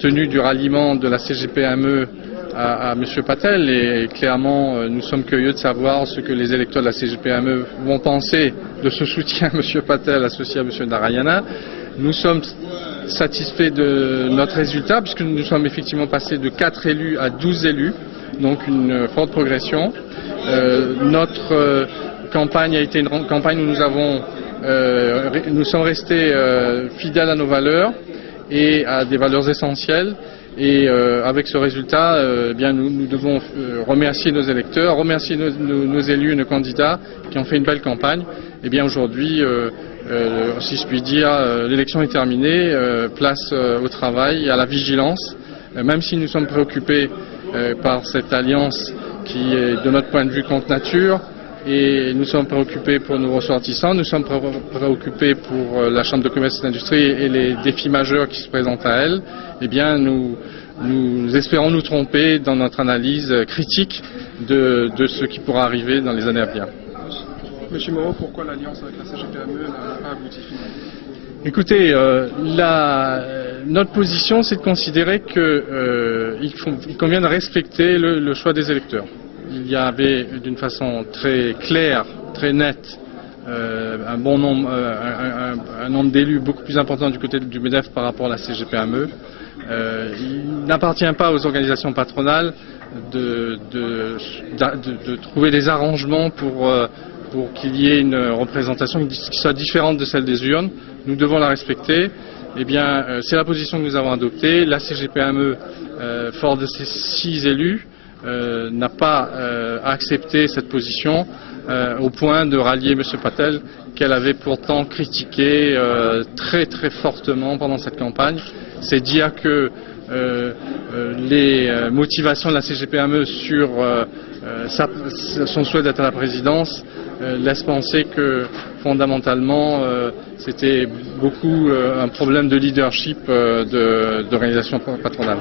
tenue du ralliement de la CGPME à M. Patel et clairement nous sommes curieux de savoir ce que les électeurs de la CGPME vont penser de ce soutien à M. Patel associé à M. Narayana. Nous sommes satisfaits de notre résultat puisque nous sommes effectivement passés de 4 élus à 12 élus, donc une forte progression. Notre campagne a été une campagne où nous sommes restés fidèles à nos valeurs et à des valeurs essentielles. Et avec ce résultat, nous devons remercier nos électeurs, remercier nos élus et nos candidats qui ont fait une belle campagne. Et bien aujourd'hui, si je puis dire, l'élection est terminée, place au travail, à la vigilance, même si nous sommes préoccupés par cette alliance qui est de notre point de vue contre nature. Et nous sommes préoccupés pour nos ressortissants, nous sommes préoccupés pour la Chambre de commerce et d'industrie et les défis majeurs qui se présentent à elle. Eh bien, nous espérons nous tromper dans notre analyse critique de ce qui pourra arriver dans les années à venir. Monsieur Moreau, pourquoi l'alliance avec la CGPME n'a pas abouti finalement ? Écoutez, notre position, c'est de considérer qu'il convient de respecter le choix des électeurs. Il y avait d'une façon très claire, très nette, un nombre d'élus beaucoup plus important du côté du MEDEF par rapport à la CGPME. Il n'appartient pas aux organisations patronales de trouver des arrangements pour qu'il y ait une représentation qui soit différente de celle des urnes. Nous devons la respecter. Eh bien, c'est la position que nous avons adoptée. La CGPME, fort de ses 6 élus, n'a pas accepté cette position au point de rallier M. Patel qu'elle avait pourtant critiqué très très fortement pendant cette campagne. C'est dire que les motivations de la CGPME sur son souhait d'être à la présidence laissent penser que fondamentalement c'était beaucoup un problème de leadership d'organisation patronale.